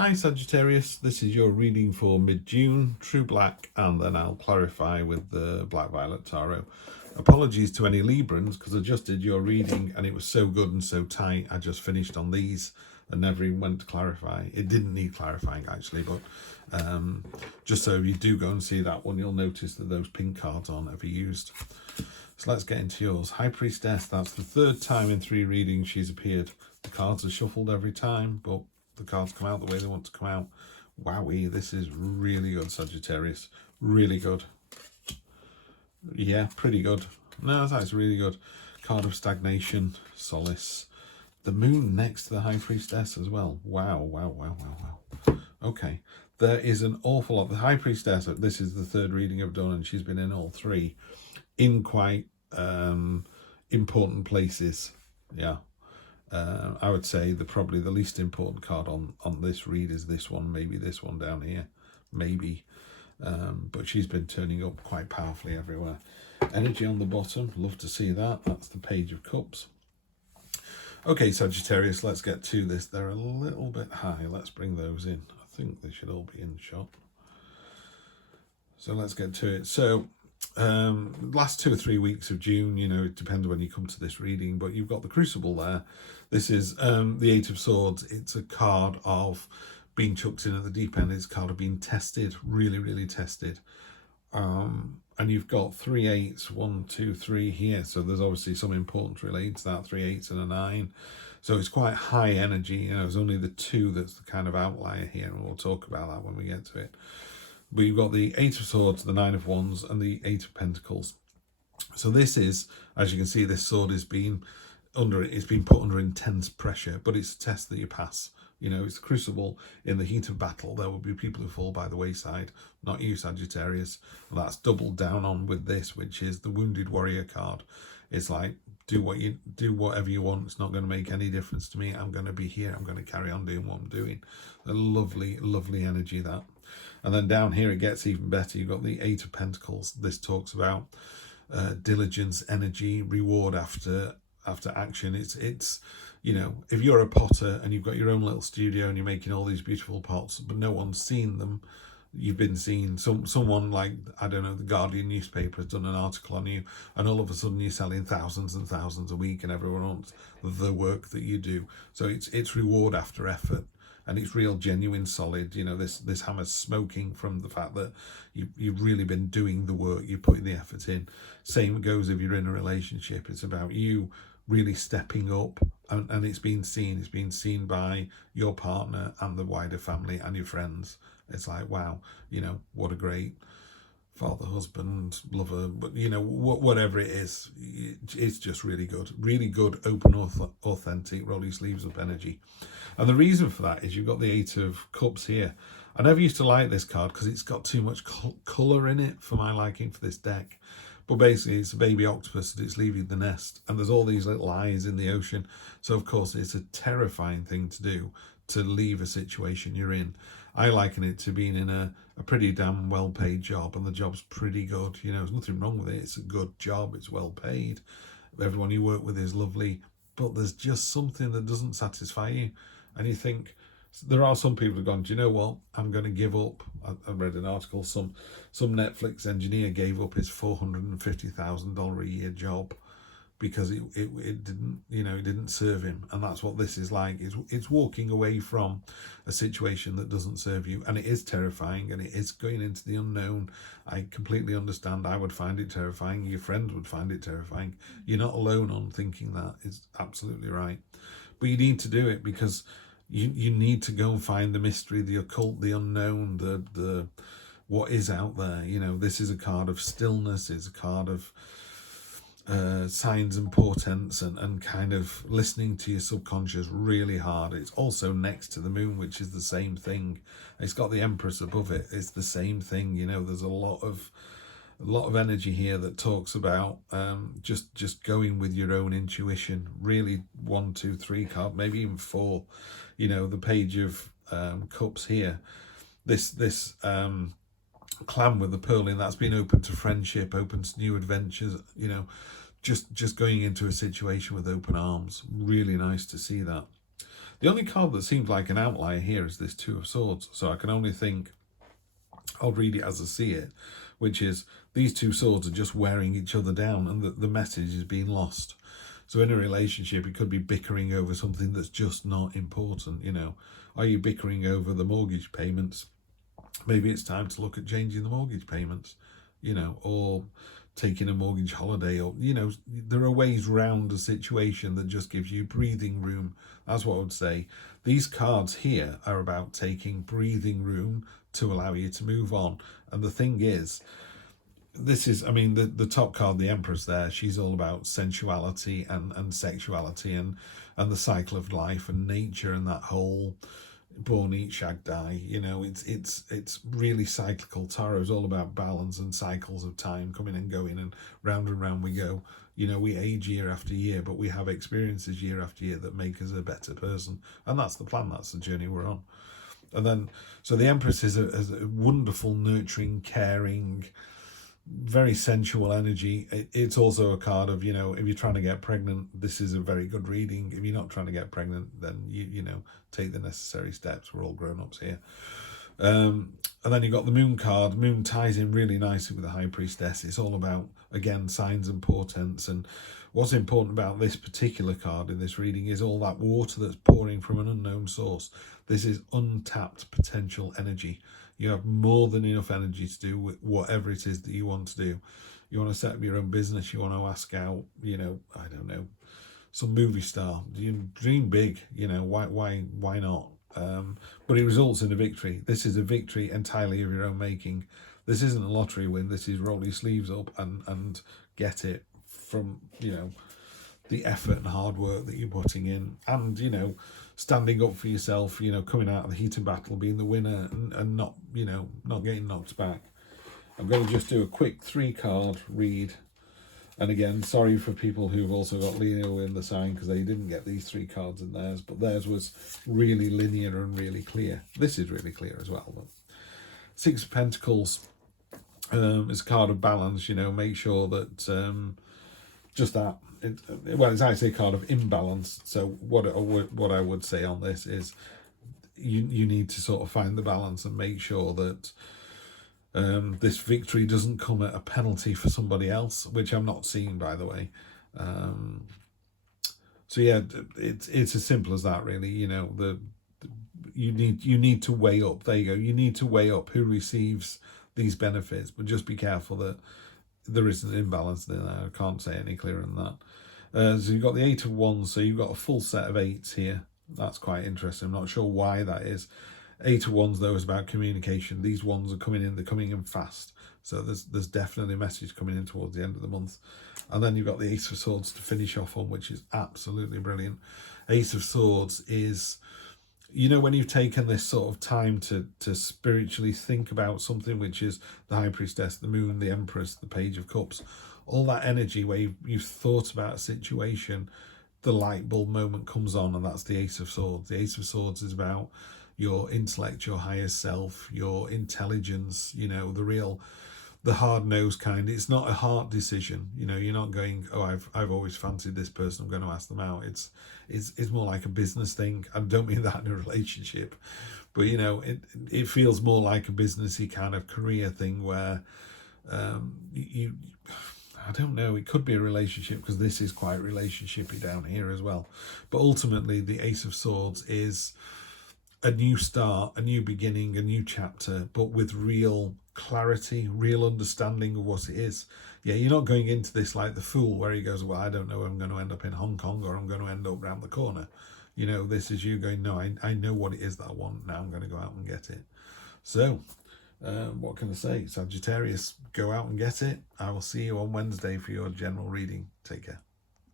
Hi Sagittarius, this is your reading for mid-June, True Black, and then I'll clarify with the Black Violet Tarot. Apologies to any Librans, because I just did your reading and it was so good and so tight, I just finished on these and never even went to clarify. It didn't need clarifying actually, but just so if you do go and see that one, you'll notice that those pink cards aren't ever used. So let's get into yours. High Priestess, that's the third time in 3 readings she's appeared. The cards are shuffled every time, but the cards come out the way they want to come out. Wowie, this is really good, Sagittarius. Really good. Yeah, pretty good. No, that's really good. Card of Stagnation, Solace. The Moon next to the High Priestess as well. Wow, wow, wow, wow, wow. Okay, there is an awful lot. The High Priestess, this is the 3rd reading I've done, and she's been in all 3 in quite important places. Yeah. I would say probably the least important card on this read is this one, maybe this one down here, maybe. But she's been turning up quite powerfully everywhere. Energy on the bottom, love to see that. That's the Page of Cups. Okay, Sagittarius, let's get to this. They're a little bit high. Let's bring those in. I think they should all be in shot. So let's get to it. So last 2 or 3 weeks of June, you know, it depends when you come to this reading, but you've got the Crucible there. This is the 8 of Swords. It's a card of being chucked in at the deep end. It's a card of being tested, really, really tested. And you've got 3 8s, 1, 2, 3 here. So there's obviously some importance related to that, 3 8s and a 9. So it's quite high energy. You know, there's only the 2 that's the kind of outlier here, and we'll talk about that when we get to it. But you've got the 8 of Swords, the 9 of Wands, and the 8 of Pentacles. So this is, as you can see, this sword is being it's been put under intense pressure, but it's a test that you pass. You know, it's a crucible. In the heat of battle, there will be people who fall by the wayside, not you, Sagittarius. And that's doubled down on with this, which is the Wounded Warrior card. It's like, do whatever you want. It's not going to make any difference to me. I'm going to be here. I'm going to carry on doing what I'm doing. A lovely, lovely energy, that. And then down here, it gets even better. You've got the 8 of Pentacles. This talks about diligence, energy, reward after action. It's you know, if you're a potter and you've got your own little studio and you're making all these beautiful pots, but no one's seen them, you've been seen. Someone like, I don't know, the Guardian newspaper has done an article on you, and all of a sudden you're selling thousands and thousands a week, and everyone wants the work that you do. So it's reward after effort. And it's real, genuine, solid. You know, this hammer's smoking from the fact that you've really been doing the work, you're putting the effort in. Same goes if you're in a relationship. It's about you really stepping up, and it's been seen. It's been seen by your partner and the wider family and your friends. It's like, wow, you know, what a great father, husband, lover, but you know, whatever it is, it's just really good, open, authentic, roll your sleeves up energy. And the reason for that is you've got the 8 of Cups here. I never used to like this card because it's got too much colour in it for my liking for this deck. But basically, it's a baby octopus that it's leaving the nest, and there's all these little eyes in the ocean. So of course, it's a terrifying thing to do, to leave a situation you're in. I liken it to being in a pretty damn well-paid job, and the job's pretty good. You know, there's nothing wrong with it. It's a good job. It's well paid. Everyone you work with is lovely, but there's just something that doesn't satisfy you, and you think. There are some people who've gone, do you know what, I'm going to give up. I read an article, some Netflix engineer gave up his $450,000 a year job because it didn't, you know, it didn't serve him. And that's what this is like. It's walking away from a situation that doesn't serve you, and it is terrifying, and it is going into the unknown. I completely understand. I would find it terrifying. Your friends would find it terrifying. You're not alone on thinking that. It's absolutely right. But you need to do it because you need to go and find the mystery, the occult, the unknown, the what is out there. You know, this is a card of stillness. It's a card of signs and portents, and kind of listening to your subconscious really hard. It's also next to the moon, which is the same thing. It's got the Empress above it. It's the same thing. You know, there's a lot of energy here that talks about just going with your own intuition. Really, 1, 2, 3 card, maybe even 4. You know, the Page of Cups here. This clan with the pearl in, that's been open to friendship, open to new adventures. You know, just going into a situation with open arms. Really nice to see that. The only card that seems like an outlier here is this Two of Swords. So I can only think, I'll read it as I see it, which is these two swords are just wearing each other down, and the message is being lost. So in a relationship, it could be bickering over something that's just not important. You know, are you bickering over the mortgage payments? Maybe it's time to look at changing the mortgage payments, you know, or taking a mortgage holiday, or, you know, there are ways round a situation that just gives you breathing room. That's what I would say. These cards here are about taking breathing room to allow you to move on. And the thing is, this is, I mean, the top card, the Empress there, she's all about sensuality and sexuality and the cycle of life and nature and that whole born, eat, shag, die. You know, it's really cyclical. Tarot is all about balance and cycles of time coming and going, and round we go. You know, we age year after year, but we have experiences year after year that make us a better person, and that's the plan. That's the journey we're on. And then, so the Empress is a wonderful, nurturing, caring, very sensual energy. It's also a card of, you know, if you're trying to get pregnant, this is a very good reading. If you're not trying to get pregnant, then you know, take the necessary steps. We're all grown-ups here. And then you've got the Moon card. Moon ties in really nicely with the High Priestess. It's all about, again, signs and portents. And what's important about this particular card in this reading is all that water that's pouring from an unknown source. This is untapped potential energy. You have more than enough energy to do with whatever it is that you want to do. You want to set up your own business. You want to ask out, you know, I don't know, some movie star. You dream big, you know, why not? But it results in a victory. This is a victory entirely of your own making. This isn't a lottery win. This is roll your sleeves up and get it from, you know, the effort and hard work that you're putting in, and, you know, standing up for yourself, you know, coming out of the heat of battle, being the winner, and not, you know, not getting knocked back. I'm going to just do a quick 3-card read. And again, sorry for people who've also got Leo in the sign, because they didn't get these 3 cards in theirs, but theirs was really linear and really clear. This is really clear as well. But 6 of Pentacles is a card of balance. You know, make sure that just that. Well, it's actually a card of imbalance. So what I would say on this is you need to sort of find the balance and make sure that this victory doesn't come at a penalty for somebody else, which I'm not seeing, by the way. So yeah, it's as simple as that, really. You know, you need to weigh up. There you go. You need to weigh up who receives these benefits, but just be careful that there isn't an imbalance there. I can't say any clearer than that. So you've got the 8 of Wands, so you've got a full set of 8s here. That's quite interesting. I'm not sure why that is. 8 of Wands, though, is about communication. These ones are coming in, they're coming in fast. So there's definitely a message coming in towards the end of the month. And then you've got the Ace of Swords to finish off on, which is absolutely brilliant. Ace of Swords is, you know, when you've taken this sort of time to spiritually think about something, which is the High Priestess, the Moon, the Empress, the Page of Cups, all that energy where you've thought about a situation, the light bulb moment comes on, and that's the Ace of Swords. The Ace of Swords is about your intellect, your higher self, your intelligence, you know, the hard-nosed kind. It's not a heart decision. You know, you're not going, oh, I've always fancied this person, I'm going to ask them out. It's more like a business thing. I don't mean that in a relationship, but, you know, it feels more like a businessy kind of career thing where I don't know, it could be a relationship, because this is quite relationshipy down here as well. But ultimately, the Ace of Swords is a new start, a new beginning, a new chapter, but with real clarity, real understanding of what it is. Yeah, you're not going into this like the Fool, where he goes, well, I don't know, I'm going to end up in Hong Kong, or I'm going to end up round the corner. You know, this is you going, no, I know what it is that I want. Now I'm going to go out and get it. So, what can I say? Sagittarius, go out and get it. I will see you on Wednesday for your general reading. Take care.